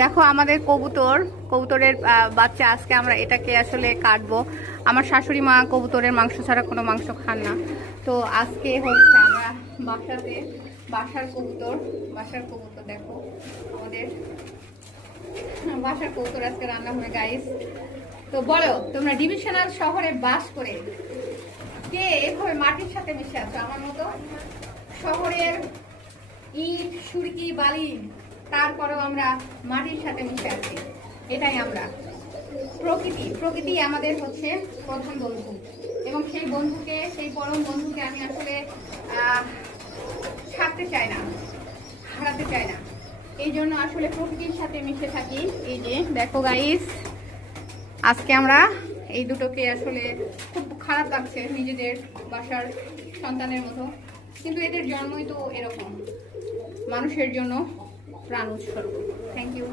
দেখো আমাদের কবুতরের বাচ্চা। আজকে আমরা এটাকে আসলে কাটবো। আমার শাশুড়ি মা কবুতরের মাংস ছাড়া কোনো মাংস খান না। তো আজকে হচ্ছে আমরা বাসার কবুতর দেখো আমাদের বাসার কবুতর আজকে রান্না হবে গাইস। তো বলো, তোমরা ডিভিশনাল শহরে বাস করে কে এভাবে মাটির সাথে মিশে আছো? আমার মতো শহরের ইট সুরকি বালি, তারপরেও আমরা মাটির সাথে মিশে আছি। এটাই আমরা। প্রকৃতি আমাদের হচ্ছে প্রধান বন্ধু, এবং সেই পরম বন্ধুকে আমি আসলে ছাড়তে চাই না, হারাতে চাই না। এই জন্য আসলে প্রকৃতির সাথে মিশে থাকি। এই যে দেখো গাইস, আজকে আমরা এই দুটোকে আসলে খুব খারাপ লাগছে, নিজেদের বাসার সন্তানের মতো, কিন্তু এদের জন্মই তো এরকম, মানুষের জন্য প্রাণ উৎসর্গ। Thank you.